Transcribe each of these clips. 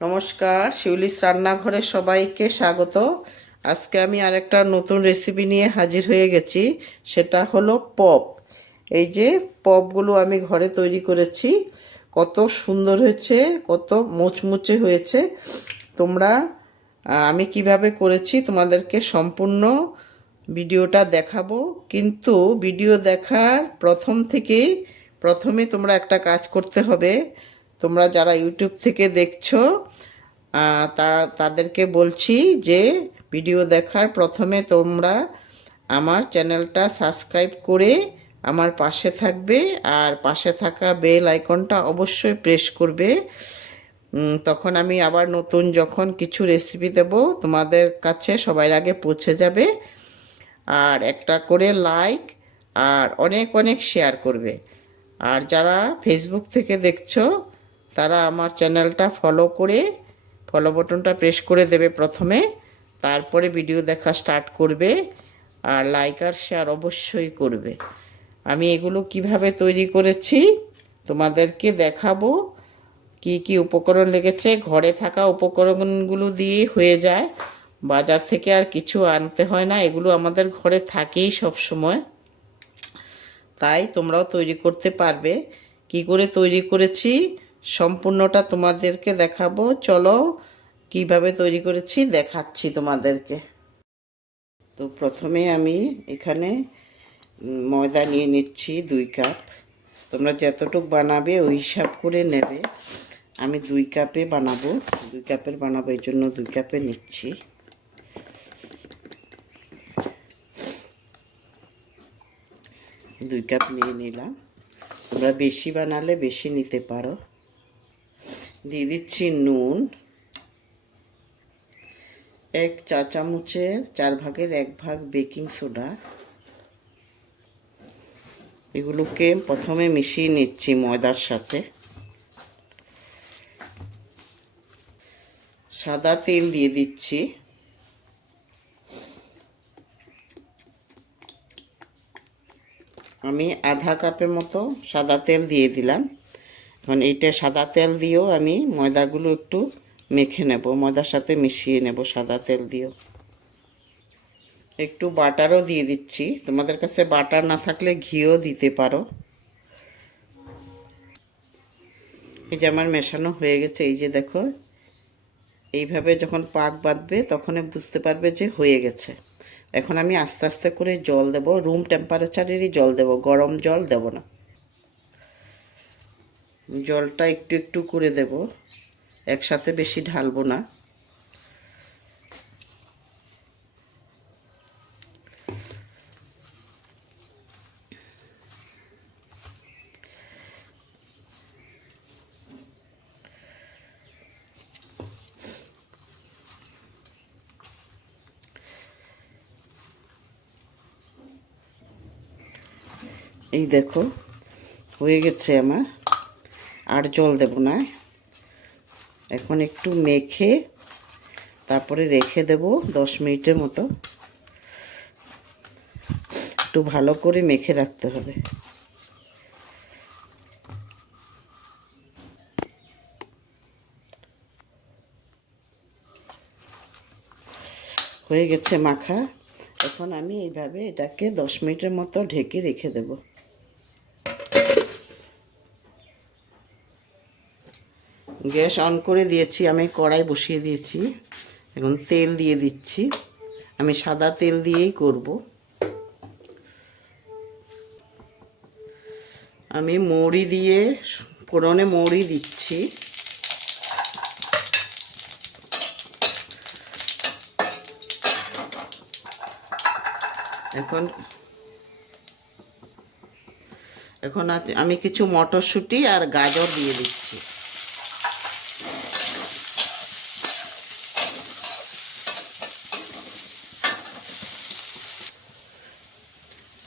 নমস্কার, শিউলিস রান্নাঘরে সবাইকে স্বাগত। আজকে আমি আরেকটা নতুন রেসিপি নিয়ে হাজির হয়ে গেছি। সেটা হলো পপ। এই যে পপগুলো আমি ঘরে তৈরি করেছি, কত সুন্দর হয়েছে, কত মুচমুচে হয়েছে। তোমরা আমি কিভাবে করেছি তোমাদেরকে সম্পূর্ণ ভিডিওটা দেখাবো, কিন্তু ভিডিও দেখার প্রথমে তোমরা একটা কাজ করতে হবে। তোমরা যারা ইউটিউব থেকে দেখছো তাদেরকে বলছি যে ভিডিও দেখার প্রথমে তোমরা আমার চ্যানেলটা সাবস্ক্রাইব করে আমার পাশে থাকবে, আর পাশে থাকা বেল আইকনটা অবশ্যই প্রেস করবে। তখন আমি আবার নতুন যখন কিছু রেসিপি দেব তোমাদের কাছে সবার আগে পৌঁছে যাবে। আর একটা করে লাইক আর অনেক অনেক শেয়ার করবে। আর যারা ফেসবুক থেকে দেখছো তারা আমার চ্যানেলটা ফলো বাটনটা প্রেস করে দেবে প্রথমে, তারপরে ভিডিও দেখা স্টার্ট করবে। আর লাইক আর শেয়ার অবশ্যই করবে। আমি এগুলো কিভাবে তৈরি করেছি তোমাদেরকে দেখাবো। কি কি উপকরণ লেগেছে, ঘরে থাকা উপকরণগুলো দিয়ে হয়ে যায়, বাজার থেকে আর কিছু আনতে হয় না, এগুলো আমাদের ঘরে থাকেই সব সময়। তাই তোমরাও তৈরি করতে পারবে। কি করে তৈরি করেছি সম্পূর্ণটা তোমাদেরকে দেখাবো। চলো কিভাবে তৈরি করেছি দেখাচ্ছি তোমাদেরকে। তো প্রথমে আমি এখানে ময়দা নিয়ে নিচ্ছি 2 কাপ। তোমরা যতটুকু বানাবে ওই হিসাব করে নেবে। আমি 2 কাপে বানাবো, 2 কাপের বানাবো, এই জন্য 2 কাপে নিচ্ছি। দুই কাপ নিয়ে নিলাম। তোমরা বেশি বানালে বেশি নিতে পারো। দিয়ে দিচ্ছি নুন, 1 চা-চামচের 4/1 বেকিং সোডা। এগুলোকে প্রথমে মিশিয়ে নিচ্ছি ময়দার সাথে। সাদা তেল দিয়ে দিচ্ছি। আমি আধা কাপের মতো সাদা তেল দিয়ে দিলাম। এখন এইটা সাদা তেল দিয়েও আমি ময়দাগুলো একটু মেখে নেব, ময়দার সাথে মিশিয়ে নেব সাদা তেল দিয়েও। একটু বাটারও দিয়ে দিচ্ছি, তোমাদের কাছে বাটার না থাকলে ঘিও দিতে পারো। এই যে আমার মেশানো হয়ে গেছে, এই যে দেখো, এইভাবে যখন পাক বাঁধবে তখন বুঝতে পারবে যে হয়ে গেছে। এখন আমি আস্তে আস্তে করে জল দেব, রুম টেম্পারেচারেরই জল দেব, গরম জল দেব না। জলটা একটু একটু করে দেব, একসাথে বেশি ঢালবো না। এই দেখো হয়ে গেছে আমার, আর জল দেব না। এখন একটু মেখে তারপরে রেখে দেব 10 মিনিটের মতো। একটু ভালো করে মেখে রাখতে হবে। হয়ে গেছে মাখা। এখন আমি এইভাবে এটাকে 10 মিনিটের মতো ঢেকে রেখে দেব। গ্যাস অন করে দিয়েছি, আমি কড়াই বসিয়ে দিয়েছি। এখন তেল দিয়ে দিচ্ছি, আমি সাদা তেল দিয়েই করব। আমি মৌরি দিয়ে ফোড়নে মৌরি দিচ্ছি। এখন এখন আমি কিছু মটরশুঁটি আর গাজর দিয়ে দিচ্ছি।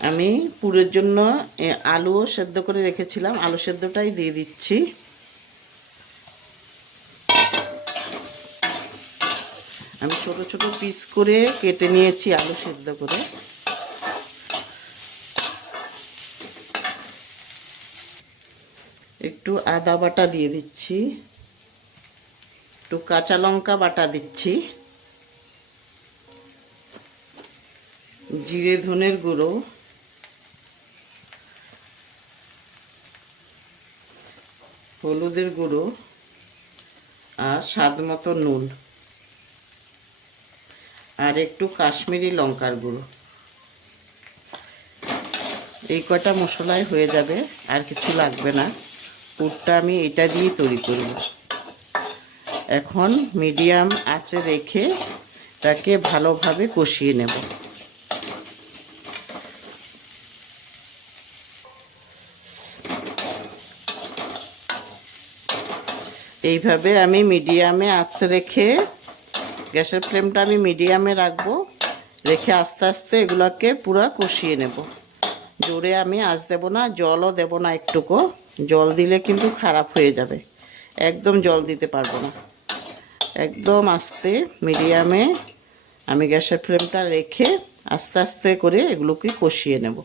আমি পুরের জন্য আলুও সেদ্ধ করে রেখেছিলাম, আলু সেদ্ধটাই দিয়ে দিচ্ছি। আমি ছোট ছোট পিস করে কেটে নিয়েছি আলু সেদ্ধ করে। একটু আদা বাটা দিয়ে দিচ্ছি। একটু কাঁচা লঙ্কা বাটা দিচ্ছি, জিরে ধনের গুঁড়ো, হলুদের গুঁড়ো আর স্বাদ মতো নুন আর একটু কাশ্মীরি লঙ্কার গুঁড়ো। এই কটা মশলাই হয়ে যাবে, আর কিছু লাগবে না। পুরটা আমি এটা দিয়েই তৈরি করব। এখন মিডিয়াম আঁচে রেখে তাকে ভালোভাবে কষিয়ে নেব। এইভাবে আমি মিডিয়ামে আঁচে রেখে, গ্যাসের ফ্লেমটা আমি মিডিয়ামে রাখবো, রেখে আস্তে আস্তে এগুলোকে পুরো কষিয়ে নেব। জোরে আমি আঁচ দেব না, জলও দেব না একটুকু। জল দিলে কিন্তু খারাপ হয়ে যাবে, একদম জল দিতে পারবো না। একদম আস্তে মিডিয়ামে আমি গ্যাসের ফ্লেমটা রেখে আস্তে আস্তে করে এগুলোকে কষিয়ে নেব।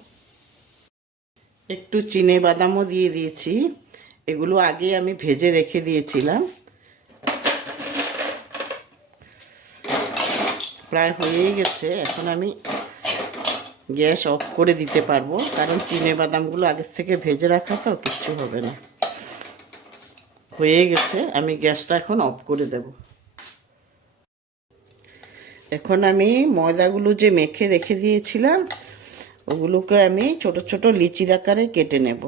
একটু চিনে বাদামও দিয়ে দিয়েছি, এগুলো আগে আমি ভেজে রেখে দিয়েছিলাম। প্রায় হয়েই গেছে, এখন আমি গ্যাস অফ করে দিতে পারবো, কারণ চিনে বাদামগুলো আগের থেকে ভেজে রাখা তো কিচ্ছু হবে না। হয়ে গেছে, আমি গ্যাসটা এখন অফ করে দেব। এখন আমি ময়দাগুলো যে মেখে রেখে দিয়েছিলাম ওগুলোকে আমি ছোট ছোট লিচির আকারে কেটে নেব।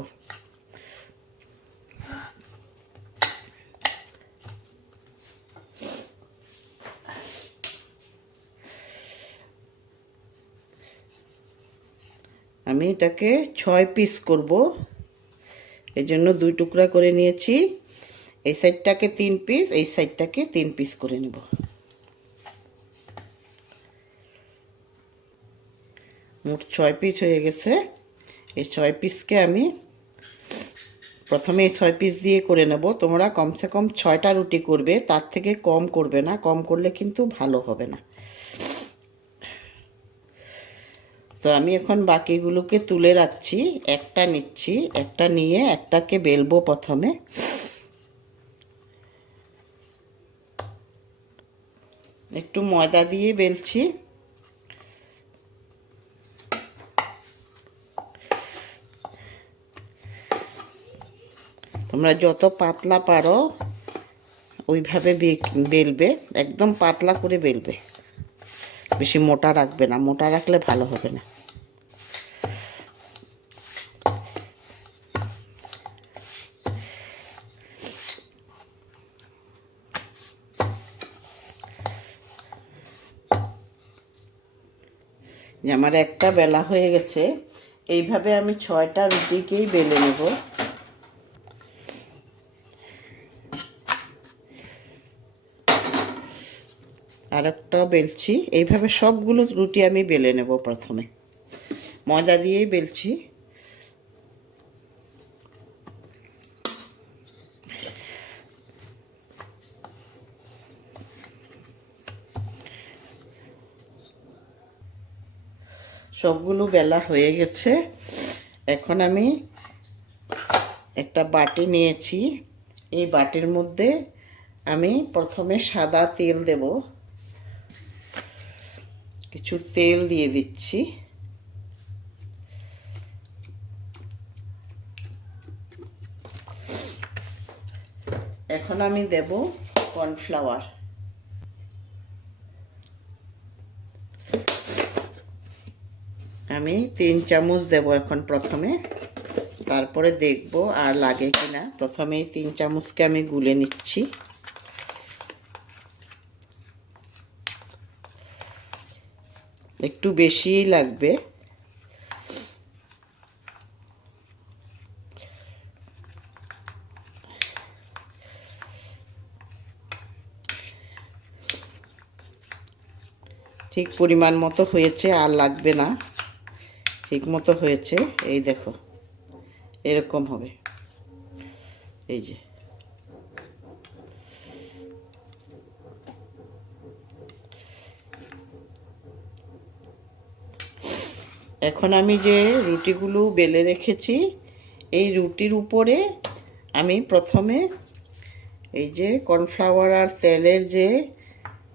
আমি এটাকে 6 পিস করব, এই জন্য 2 টুকরা করে নিয়েছি। এই সাইডটাকে 3 পিস, এই সাইডটাকে 3 পিস করে নেব। মোট 6 পিস হয়ে গেছে। এই 6 পিসকে আমি প্রথমে এই 6 পিস দিয়ে করে নেব। তোমরা কমসে কম 6টা রুটি করবে, তার থেকে কম করবে না, কম করলে কিন্তু ভালো হবে না। তো আমি এখন বাকিগুলোকে তুলে রাখছি, একটা নিচ্ছি, একটা নিয়ে একটাকে বেলবো। প্রথমে একটু ময়দা দিয়ে বেলছি। তোমরা যত পাতলা পারো ওইভাবে বেলবে, একদম পাতলা করে বেলবে, বেশি মোটা রাখবে না, মোটা রাখলে ভালো হবে না। আমার একটা বেলা হয়ে গেছে। এইভাবে আমি 6টা রুটিকেই বেলে নেব। আর একটা বেলছি, এইভাবে সবগুলো রুটি আমি বেলে নেব। প্রথমে ময়দা দিয়েই বেলছি। সবগুলো বেলা হয়ে গেছে। এখন আমি একটা বাটি নিয়েছি, এই বাটির মধ্যে আমি প্রথমে সাদা তেল দেব। কিছু তেল দিয়ে দিচ্ছি। এখন আমি দেব কর্নফ্লাওয়ার। আমি 3 চামচ দেব এখন প্রথমে, তারপরে দেখব আর লাগে কিনা। প্রথমে 3 চামচকে আমি গুলে নিচ্ছি। একটু বেশিই লাগবে। ঠিক পরিমাণ মতো হয়েছে, আর লাগবে না, ঠিক মতো হয়েছে। এই দেখো এরকম হবে, এই যে। এখন আমি যে রুটিগুলো বেলে রেখেছি এই রুটির উপরে আমি প্রথমে এই যে কর্নফ্লাওয়ার আর তেলের যে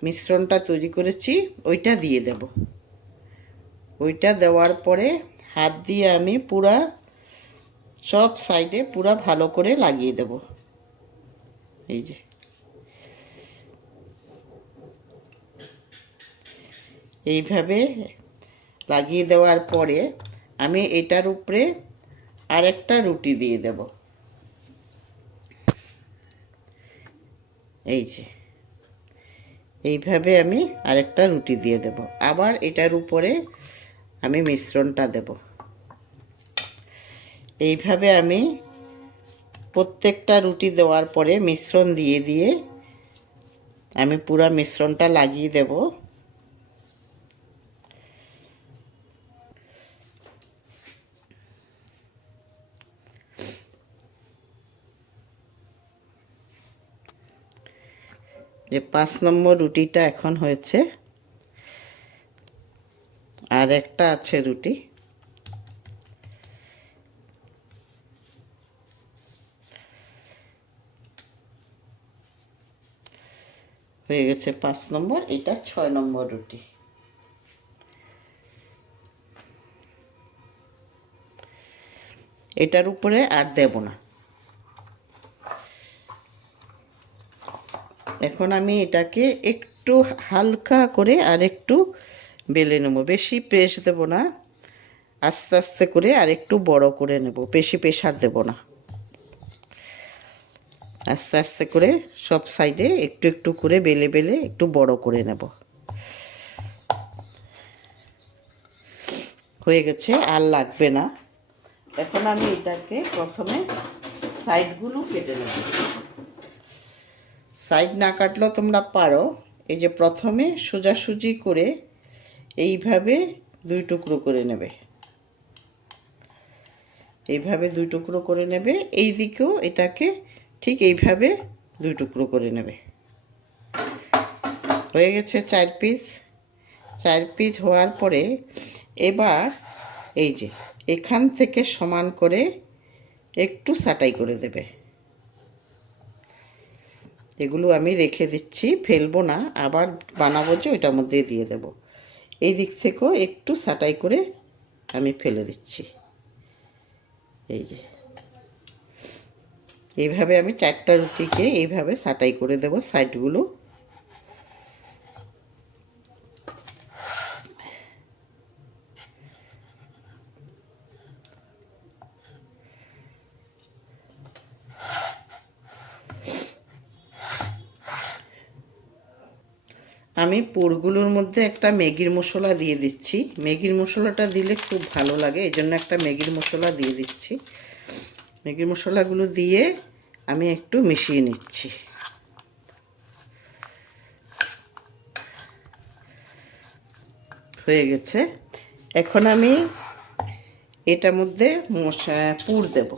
মিশ্রণটা তৈরি করেছি ওইটা দিয়ে দেব। ওইটা দেওয়ার পরে হাত দিয়ে আমি পুরা সব সাইডে পুরা ভালো করে লাগিয়ে দেব। এই যে এইভাবে লাগিয়ে দেওয়ার পরে আমি এটার উপরে আরেকটা রুটি দিয়ে দেব। এই যে এইভাবে আমি আরেকটা রুটি দিয়ে দেব। আবার এটার উপরে আমি মিশ্রণটা দেব। এইভাবে আমি প্রত্যেকটা রুটি দেওয়ার পরে মিশ্রণ দিয়ে দিয়ে আমি পুরো মিশ্রণটা লাগিয়ে দেব। যে 5 নম্বর রুটিটা এখন হয়েছে, আর একটা আছে রুটি। হয়ে গেছে 5 নম্বর, এটা 6 নম্বর রুটি। এটার উপরে আর দেব না। এখন আমি এটাকে একটু হালকা করে আর একটু বেলে নেব। বেশি প্রেস দেব না, আস্তে আস্তে করে আর একটু বড় করে নেব, বেশি প্রেসার দেব না। আস্তে আস্তে করে সব সাইডে একটু একটু করে বেলে বেলে একটু বড় করে নেব। হয়ে গেছে, আর লাগবে না। এখন আমি এটাকে প্রথমে সাইডগুলো কেটে নেব। সাইড না কাটলেও তোমরা পারো। এই যে প্রথমে সোজাসুজি করে এইভাবে 2 টুকরো করে নেবে। এইভাবে 2 টুকরো করে নেবে। এই দিকেও এটাকে ঠিক এইভাবে 2 টুকরো করে নেবে। হয়ে গেছে 4 পিস। 4 পিস হওয়ার পরে এবার এই যে এখান থেকে সমান করে একটু ছাঁটাই করে দেবে। এগুলো আমি রেখে দিচ্ছি, ফেলবো না, আবার বানাবো যে ওইটার মধ্যে দিয়ে দেব। এই দিক থেকেও একটু ছাঁটাই করে আমি ফেলে দিচ্ছি। এই যে এইভাবে আমি 4টা রুটিকে এইভাবে ছাঁটাই করে দেব সাইডগুলো। আমি পুরগুলোর মধ্যে একটা ম্যাগির মশলা দিয়ে দিচ্ছি। ম্যাগির মশলাটা দিলে খুব ভালো লাগে, এই জন্য একটা ম্যাগির মশলা দিয়ে দিচ্ছি। ম্যাগির মশলাগুলো দিয়ে আমি একটু মিশিয়ে নিচ্ছি। হয়ে গেছে। এখন আমি এটার মধ্যে পুর দেব।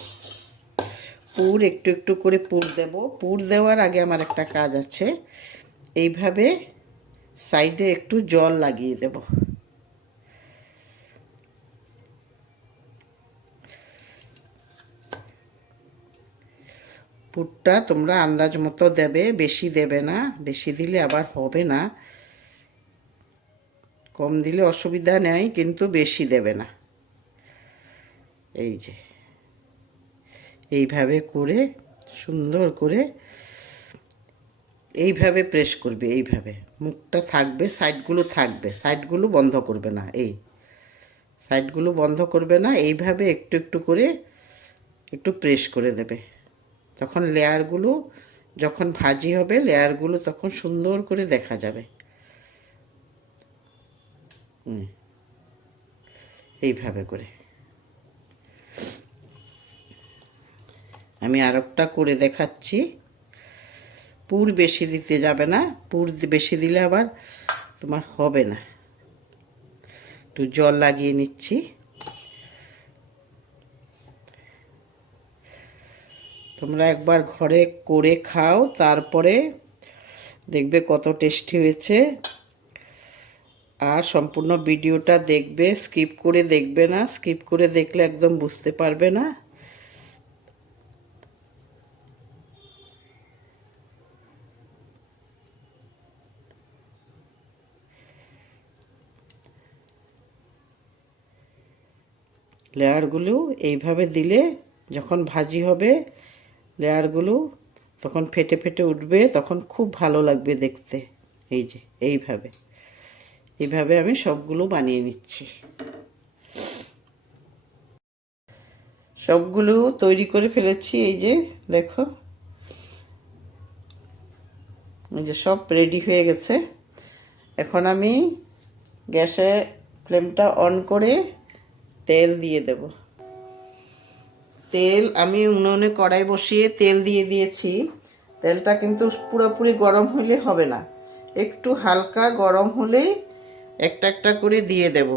পুর একটু একটু করে পুর দেব। পুর দেওয়ার আগে আমার একটা কাজ আছে। এইভাবে সাইডে একটু জল লাগিয়ে দেব। পুরটা তোমরা আন্দাজ মতো দেবে, বেশি দেবে না, বেশি দিলে আবার হবে না। কম দিলে অসুবিধা নেই, কিন্তু বেশি দেবে না। এই যে এইভাবে করে সুন্দর করে এইভাবে প্রেস করবে। এইভাবে মুখটা থাকবে, সাইডগুলো থাকবে, সাইডগুলো বন্ধ করবে না। এই সাইডগুলো বন্ধ করবে না। এইভাবে একটু একটু করে একটু প্রেস করে দেবে। তখন লেয়ারগুলো যখন ভাজি হবে, লেয়ারগুলো তখন সুন্দর করে দেখা যাবে। এইভাবে করে আমি আরেকটা করে দেখাচ্ছি। পুর বেশি দিতে যাবে না, পুর বেশি দিলে আবার তোমার হবে না। একটু জল লাগিয়ে নিচ্ছি। তোমরা একবার ঘরে করে খাও, তারপরে দেখবে কত টেস্টি হয়েছে। আর সম্পূর্ণ ভিডিওটা দেখবে, স্কিপ করে দেখবে না। স্কিপ করে দেখলে একদম বুঝতে পারবে না। লেয়ারগুলো এইভাবে দিলে যখন ভাজি হবে লেয়ারগুলো তখন ফেটে ফেটে উঠবে, তখন খুব ভালো লাগবে দেখতে। এই যে এইভাবে আমি সবগুলো বানিয়ে নিচ্ছি। সবগুলো তৈরি করে ফেলেছি। এই যে দেখো, এই যে সব রেডি হয়ে গেছে। এখন আমি গ্যাসের ফ্লেমটা অন করে তেল দিয়ে দেব। তেল আমি উনুনে কড়াই বসিয়ে তেল দিয়ে দিয়েছি। তেলটা কিন্তু পুরোপুরি গরম হলে হবে না, একটু হালকা গরম হলেই একটা একটা করে দিয়ে দেব।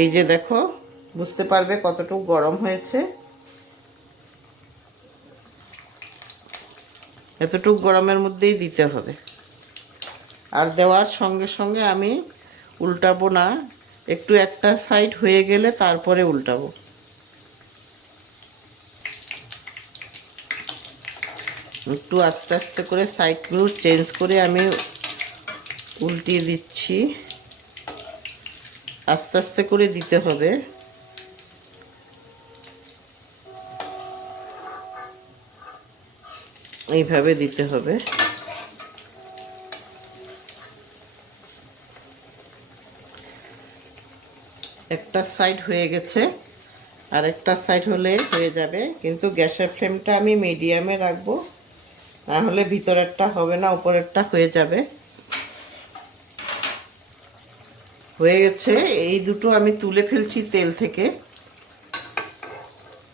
এই যে দেখো, বুঝতে পারবে কতটুকু গরম হয়েছে। এতটুকু গরমের মধ্যেই দিতে হবে। আর দেওয়ার সঙ্গে সঙ্গে আমি উল্টাবো না, একটু একটা সাইড হয়ে গেলে তারপরে উল্টাবো। একটু আস্তে আস্তে করে সাইডগুলো চেঞ্জ করে আমি উল্টিয়ে দিচ্ছি। আস্তে আস্তে করে দিতে হবে। এইভাবে দিতে হবে। একটা সাইড হয়ে গেছে, আর একটা সাইড হলে হয়ে যাবে, কিন্তু গ্যাসের ফ্লেমটা আমি মিডিয়ামে রাখবো, না হলে ভিতরেরটা হবে না, উপরেরটা হয়ে যাবে। হয়ে গেছে। এই দুটো আমি তুলে ফেলছি তেল থেকে,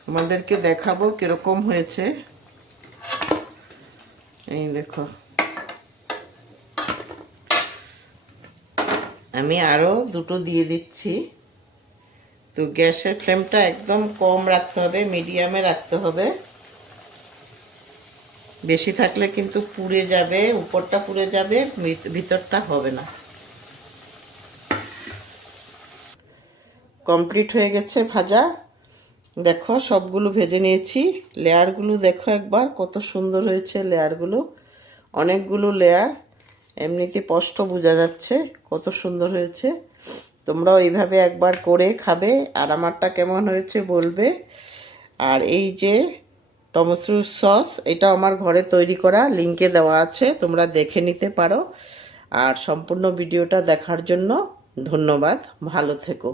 তোমাদেরকে দেখাবো কিরকম হয়েছে। এই দেখো, আমি আরো দুটো দিয়ে দিচ্ছি। তো গ্যাসের ফ্লেমটা একদম কম রাখতে হবে, মিডিয়ামে রাখতে হবে। বেশি থাকলে কিন্তু পুড়ে যাবে, উপরটা পুড়ে যাবে, ভিতরটা হবে না। কমপ্লিট হয়ে গেছে ভাজা। দেখো সবগুলো ভেজে নিয়েছি। লেয়ারগুলো দেখো একবার কত সুন্দর হয়েছে লেয়ারগুলো, অনেকগুলো লেয়ার, এমনিতে স্পষ্ট বোঝা যাচ্ছে কত সুন্দর হয়েছে। তোমরাও এইভাবে একবার করে খাবে, আর আমারটা কেমন হয়েছে বলবে। আর এই যে টমেটো সস, এটা আমার ঘরে তৈরি করা, লিঙ্কে দেওয়া আছে, তোমরা দেখে নিতে পারো। আর সম্পূর্ণ ভিডিওটা দেখার জন্য ধন্যবাদ। ভালো থেকো।